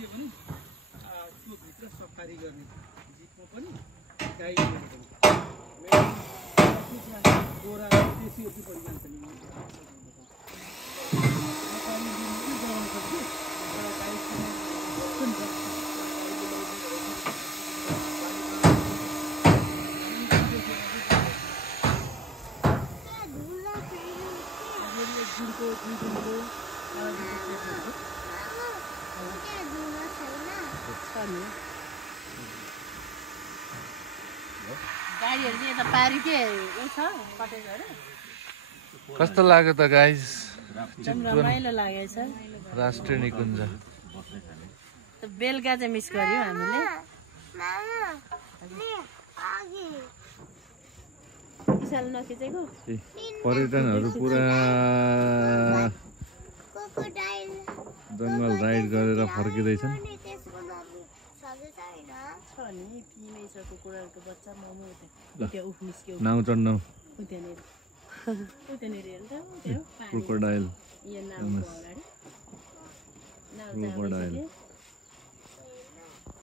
के भने त्यो भित्र सफारी गर्ने जिपमा पनि गाइडहरू पनि गोरा त्यसै यति परि जान्छ नि गाडीहरु चाहिँ यता पारिकै उ छ कटेजहरु कस्तो लाग्यो त गाइस रमाइलो लागेछ राष्ट्रिय निकुञ्ज त बेलुका चाहिँ मिस गर्यो हामीले विशाल नखिचेको पर्यटनहरु पुरा जंगल राइड गरेर फर्किँदैछन् नाउ चढ्नु क्रोकोडाइल